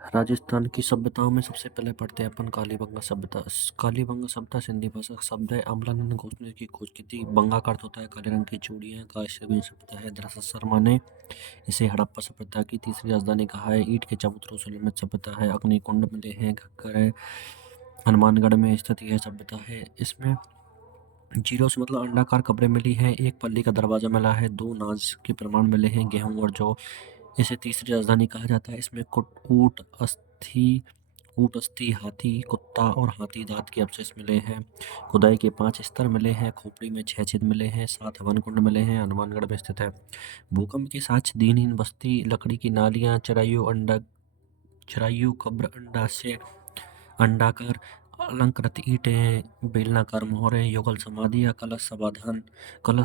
राजस्थान की सभ्यताओं में सबसे पहले पढ़ते हैं अपन कालीबंगा सभ्यता। कालीबंगा सभ्यता सिंधी भाषा का शब्द है। अम्लान ने घोषणा की खोज की थी। बंगा का अर्थ होता है काले रंग की चूड़ियाँ। काश्मीर सभ्यता है। दरअसल शर्मा ने इसे हड़प्पा सभ्यता की तीसरी राजधानी कहा है। ईंट के चबूतरों से निर्मित सभ्यता है। अग्निकुंड मिले हैं। घग्गर है। हनुमानगढ़ में स्थित यह सभ्यता है। इसमें जीरो से मतलब अंडाकार कब्रें मिली हैं। एक पल्ली का दरवाजा मिला है। दो नाज के प्रमाण मिले हैं। गेहूं और जौ। इसे तीसरी राजधानी कहा जाता है। इसमें ऊँट अस्थि, हाथी, कुत्ता और हाथी दांत के अवशेष मिले हैं। खुदाई के 5 स्तर मिले हैं। खोपड़ी में 6 छेद मिले हैं। 7 हवन कुंड मिले हैं। हनुमानगढ़ में स्थित है। भूकंप के साक्ष्य दीनहीन बस्ती, लकड़ी की नालियाँ, चराइयों कब्र, अंडाशय, अंडाकार अलंकृत ईंटें, बेलनाकार मोहरें, युगल समाधि या कलश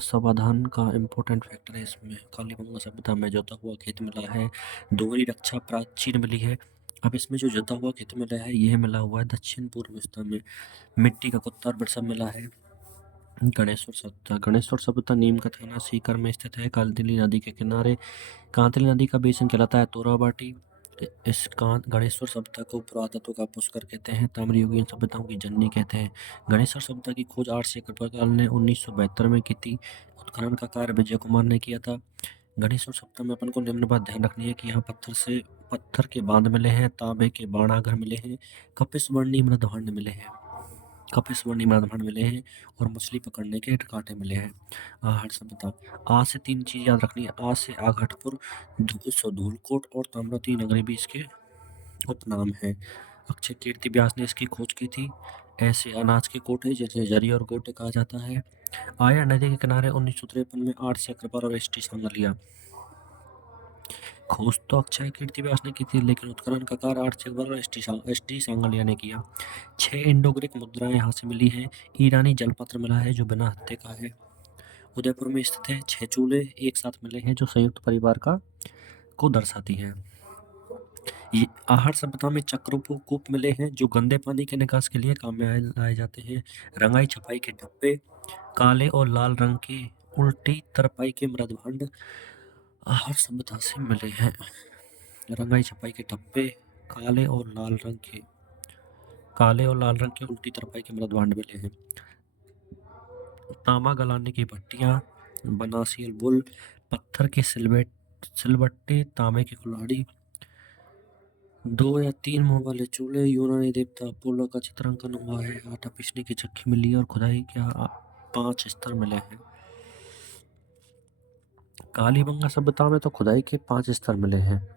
समाधान का इम्पोर्टेंट फैक्टर है। इसमें कालीबंगा सभ्यता में जोता हुआ खेत मिला है। दोहरी रक्षा प्राचीन मिली है। अब इसमें जो जोता हुआ खेत मिला है यह मिला हुआ है दक्षिण पूर्व हिस्सा में। मिट्टी का कुत्ता और बिरसा मिला है। गणेश्वर सभ्यता नीम का थाना सीकर में स्थित है। कांतिली नदी के किनारे। कांतिली नदी का बेसिन कहलाता है तोराबाटी। इस गणेश्वर सभ्यता को पुरातत्व का पुष्कर कहते हैं। ताम्रयुगीन सभ्यताओं की जननी कहते हैं। गणेश्वर सभ्यता की खोज आर्य कृपाकाल ने 1972 में की थी। उत्खनन का कार्य विजय कुमार ने किया था। गणेश्वर सभ्यता में अपन को निम्न बात ध्यान रखनी है कि यहाँ पत्थर के बांध मिले हैं। तांबे के बाणागर मिले हैं। कपिसवर्णी मृदभांड मिले हैं। और मछली पकड़ने के कांटे मिले हैं। आहट सभ्यता। आ से 3 चीज याद रखनी है। आ से आघटपुर, धूलकोट और ताम्रवती नगरी भी इसके उपनाम है। अक्षय कीर्ति व्यास ने इसकी खोज की थी। ऐसे अनाज के कोटे जिसे जरी और गोटे कहा जाता है। आया नदी के किनारे 1953 में 8 से अकबर और एसटी सांगलिया। खोज तो अक्षय कीर्ति व्यास ने की थी लेकिन उत्खनन का कार्य आर्य अकबर और एसटी सांगलिया ने किया। 6 इंडो ग्रीक मुद्राएं यहाँ से मिली हैं। ईरानी जलपत्र मिला है जो बिना हत्थे का है। उदयपुर में स्थित है। 6 चूल्हे एक साथ मिले हैं जो संयुक्त परिवार को दर्शाती हैं। ये आहार सभ्यता में चक्रकूप मिले हैं जो गंदे पानी के निकास के लिए काम में लाए जाते हैं। रंगाई छपाई के डब्बे, काले और लाल रंग के उल्टी तरपाई के मृदभांड आहार सभ्यता से मिले हैं। रंगाई छपाई के डब्बे, काले और लाल रंग के उल्टी तरपाई के मृदभांड मिले हैं। तांबा गलाने की भट्टियां, बनासियल बुल, पत्थर के सिलबट्टे, तांबे की कुल्हाड़ी, 2 या 3 मुंह वाले चूल्हे, यूनानी देवता अपोलो का चित्रांकन हुआ है। आटा पीसने की चक्की मिली है और खुदाई के 5 स्तर मिले हैं। कालीबंगा सभ्यता में तो खुदाई के 5 स्तर मिले हैं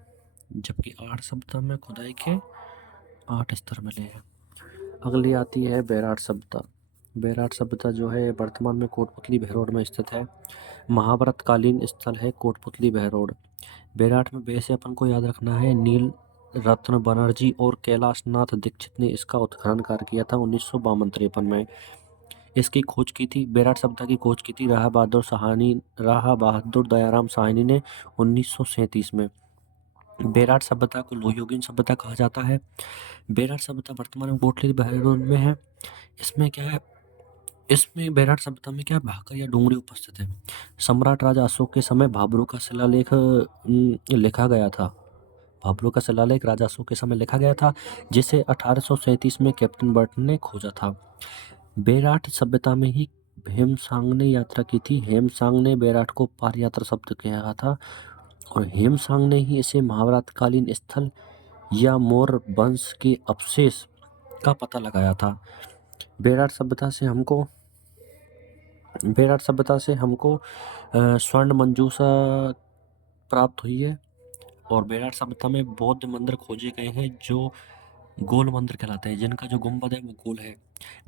जबकि आर्य सभ्यता में खुदाई के 8 स्तर मिले हैं। अगली आती है बेराट सभ्यता। बेराट सभ्यता जो है वर्तमान में कोटपुतली बहरोड में स्थित है। महाभारत कालीन स्थल है कोटपुतली बहरोड। बेराट में बे से अपन को याद रखना है नील रत्न बनर्जी और कैलाश नाथ दीक्षित ने इसका उत्खनन कार्य किया था 1952-53 में। इसकी खोज की थी। बेराट सभ्यता की खोज की थी राहा बहादुर दयाराम साहनी ने 1937 में। बेराट सभ्यता को लोहयुगीन सभ्यता कहा जाता है। बेराट सभ्यता वर्तमान में कोटली बहरोड में है। इसमें बेराट सभ्यता में क्या है, भाकर या डूंगरी उपस्थित है। सम्राट राजा अशोक के समय भाबरू का शिलालेख लिखा गया था। भाबरू का शिलालेख राजा अशोक के समय लिखा गया था जिसे 1837 में कैप्टन बर्टन ने खोजा था। बेराट सभ्यता में ही हेमसांग ने यात्रा की थी। हेमसांग ने बेराट को पार यात्रा शब्द कहा था और हेमसांग ने ही इसे महाभारतकालीन स्थल या मौर्य वंश के अवशेष का पता लगाया था। बेराट सभ्यता से हमको स्वर्ण मंजूषा प्राप्त हुई है और बेराट सभ्यता में बौद्ध मंदिर खोजे गए हैं जो गोल मंदिर कहलाते हैं जिनका जो गुंबद है वो गोल है।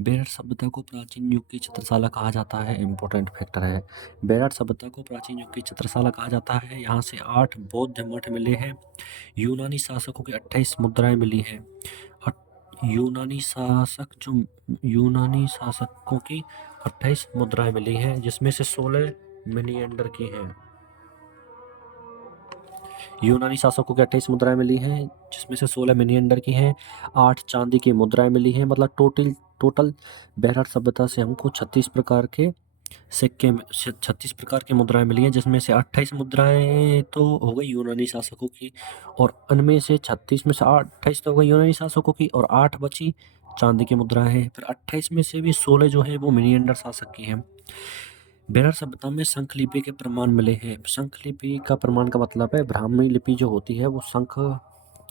बेराट सभ्यता को प्राचीन युग की चित्रशाला कहा जाता है। इम्पोर्टेंट फैक्टर है। बेराट सभ्यता को प्राचीन युग की चित्रशाला कहा जाता है। यहाँ से 8 बौद्ध मठ मिले हैं। यूनानी शासकों की 28 मुद्राएं मिली हैं। यूनानी शासकों की 28 मुद्राएं मिली हैं जिसमें से 16 मिनिएंडर की हैं। यूनानी शासकों की 28 मुद्राएं मिली हैं जिसमें से 16 मिनिएंडर की हैं। 8 चांदी की मुद्राएं मिली हैं। मतलब टोटल बेराट सभ्यता से हमको 36 प्रकार के सिक्के में 36 प्रकार की मुद्राएं मिली हैं, जिसमें से 28 मुद्राएं तो हो गई यूनानी शासकों की, और उनमें से 36 में से 28 तो हो गई यूनानी शासकों की, और 8 बची चांदी की मुद्राएं हैं। फिर 28 में से भी 16 जो है वो मिनिएंडर शासक की हैं। बेरर सभ्यता में शंख लिपि के प्रमाण मिले हैं। शंख लिपि का प्रमाण का मतलब है ब्राह्मी लिपि जो होती है वो शंख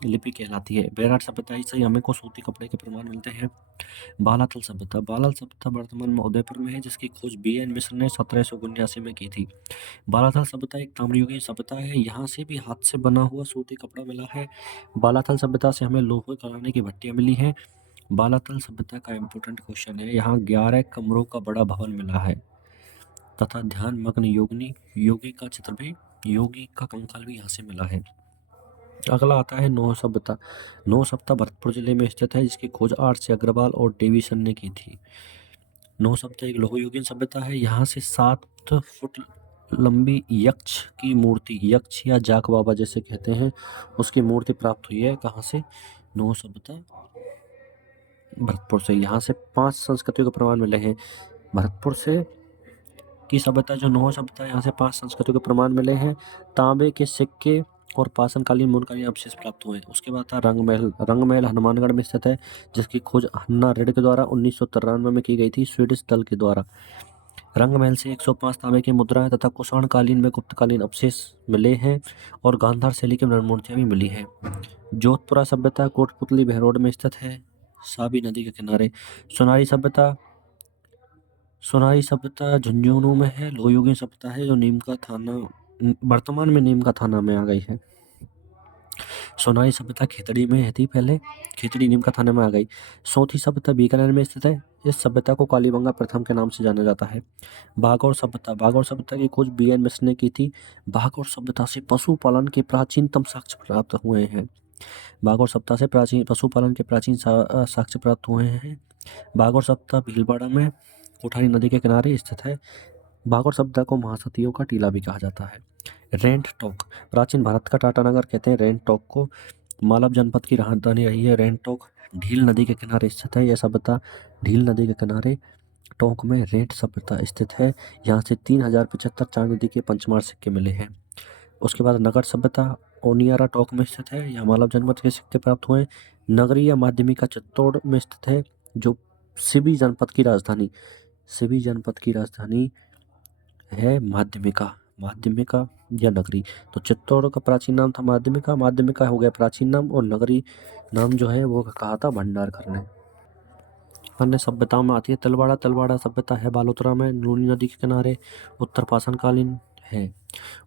लिपि कहलाती है। बेरर सभ्यता से हमें को सूती कपड़े के प्रमाण मिलते हैं। बालाथल सभ्यता, बालाथल सभ्यता वर्तमान में उदयपुर में है, जिसकी खोज BN मिश्र ने 1789 में की थी। बालाथल सभ्यता एक ताम्रयुगीन सभ्यता है। यहाँ से भी हाथ से बना हुआ सूती कपड़ा मिला है। बालाथल सभ्यता से हमें लोहे गलाने की भट्टियां मिली हैं। बालाथल सभ्यता का इम्पोर्टेंट क्वेश्चन है, यहाँ 11 कमरों का बड़ा भवन मिला है तथा ध्यान मग्न योगी का चित्र भी, योगी का कंकाल भी यहाँ से मिला है। अगला आता है नौ सभ्यता। नौ सभ्यता भरतपुर जिले में स्थित है, जिसकी खोज RC अग्रवाल और डेविसन ने की थी। नौ सभ्यता एक लोहयुगीन सभ्यता है। यहाँ से 7 फुट लंबी यक्ष की मूर्ति, यक्ष या जाक बाबा जैसे कहते हैं, उसकी मूर्ति प्राप्त हुई है। कहाँ से? नौ सभ्यता भरतपुर से। यहाँ से 5 संस्कृतियों के प्रमाण मिले हैं। भरतपुर से की सभ्यता जो नौ सभ्यता, यहाँ से 5 संस्कृतियों के प्रमाण मिले हैं। तांबे के सिक्के और पाषाणकालीन मूलकालीन अवशेष प्राप्त हुए हैं। उसके बाद था रंगमहल। रंगमहल हनुमानगढ़ में स्थित है, जिसकी खोज हन्ना रेड के द्वारा 1993 में की गई थी, स्वीडिश दल के द्वारा। रंगमहल से 105 तांबे की मुद्राएं तथा कुषाणकालीन में गुप्तकालीन अवशेष मिले हैं और गांधार शैली की मूर्तियां भी मिली हैं। जोधपुरा सभ्यता कोटपुतली बहरोड में स्थित है, साबी नदी के किनारे। सोनारी सभ्यता झुंझुनू में है, लोहयुगीन सभ्यता है जो नीम का थाना, वर्तमान में नीम का थाना में आ गई है। सोनारी सभ्यता खितड़ी में थी पहले, खितड़ी नीम का थाने में आ गई। सोथी सभ्यता बीकानेर में स्थित है। इस सभ्यता को कालीबंगा प्रथम के नाम से जाना जाता है। बागौर सभ्यता, बागौर सभ्यता की खोज BN मिश्र ने की थी। बागौर सभ्यता से पशुपालन के प्राचीनतम साक्ष्य प्राप्त हुए हैं। बागौर सभ्यता से प्राचीन पशुपालन के प्राचीन साक्ष्य प्राप्त हुए हैं। बागौर सभ्यता भीलवाड़ा में कोठारी नदी के किनारे स्थित है। बागौर सभ्यता को महासतियों का टीला भी कहा जाता है। रेंट टोक, प्राचीन भारत का टाटानगर कहते हैं रेंट टोक को। मालव जनपद की राजधानी रही है रेंट टोक। ढील नदी के किनारे स्थित है यह सभ्यता। ढील नदी के किनारे टोंक में रेंट सभ्यता स्थित है। यहाँ से 3075 चांदी के पंचमार सिक्के मिले हैं। उसके बाद नगर सभ्यता ओनियारा टोक में स्थित है, यहाँ मालव जनपद के सिक्के प्राप्त हुए। नगरीय माध्यमिका चित्तौड़ में स्थित है, जो सिबी जनपद की राजधानी है माध्यमिका या नगरी। तो चित्तौड़ का प्राचीन नाम था माध्यमिका हो गया प्राचीन नाम, और नगरी नाम जो है वो कहा था भंडार करने। अन्य सभ्यताओं में आती है तलवाड़ा सभ्यता है बालोतरा में, लूनी नदी के किनारे, उत्तर पाषाणकालीन है।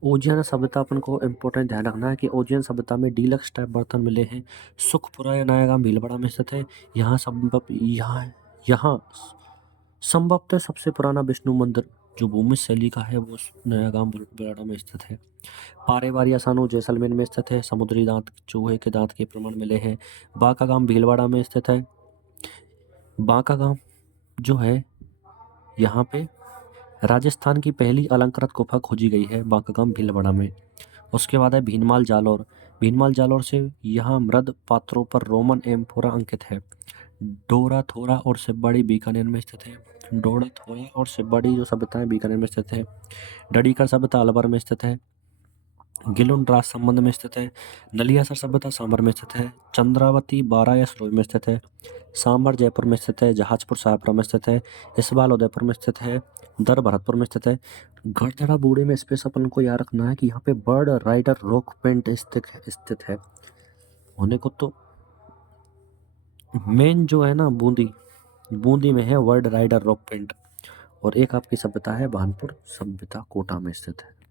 उज्जैन सभ्यता अपन को इम्पोर्टेंट ध्यान रखना है कि उज्जैन सभ्यता में डीलक्स टाइप बर्तन मिले हैं। सुखपुरा या नयागाम भीलवाड़ा में स्थित है। यहाँ संभवतः सबसे पुराना विष्णु मंदिर जो भूमि शैली का है वो नयागाम भीलवाड़ा में स्थित है। पारेवारी सानो जैसलमेर में स्थित है। समुद्री दांत चूहे के दांत के प्रमाण मिले हैं। बांका गांव भीलवाड़ा में स्थित है। बांका गांव जो है यहाँ पे राजस्थान की पहली अलंकृत गुफा खोजी गई है बांका गांव भीलवाड़ा में। उसके बाद है भीनमाल जालौर से यहाँ मृद पात्रों पर रोमन एम्फोरा अंकित है। डोरा थोरा और सिब्बाड़ी बीकानेर में स्थित है। डोरा थोरा और सिब्बाड़ी जो सभ्यताएं बीकानेर में स्थित है। डडीकर सभ्यता अलवर में स्थित है। गिलुन राजसमंद में स्थित है। नलियासर सभ्यता सांभर में स्थित है। चंद्रावती बारा या सरोज में स्थित है। सांभर जयपुर में स्थित है। जहाजपुर शाहपुरा में स्थित है। इसबाल उदयपुर में स्थित है। दर भरतपुर में स्थित है। गढ़दड़ा बूढ़े में स्पेस अपन को याद रखना है कि यहाँ पे बर्ड राइडर रॉक पेंट स्थित है होने को। तो मेन जो है ना बूंदी में है वर्ड राइडर रॉक पेंट। और एक आपकी सभ्यता है भानपुर सभ्यता कोटा में स्थित है।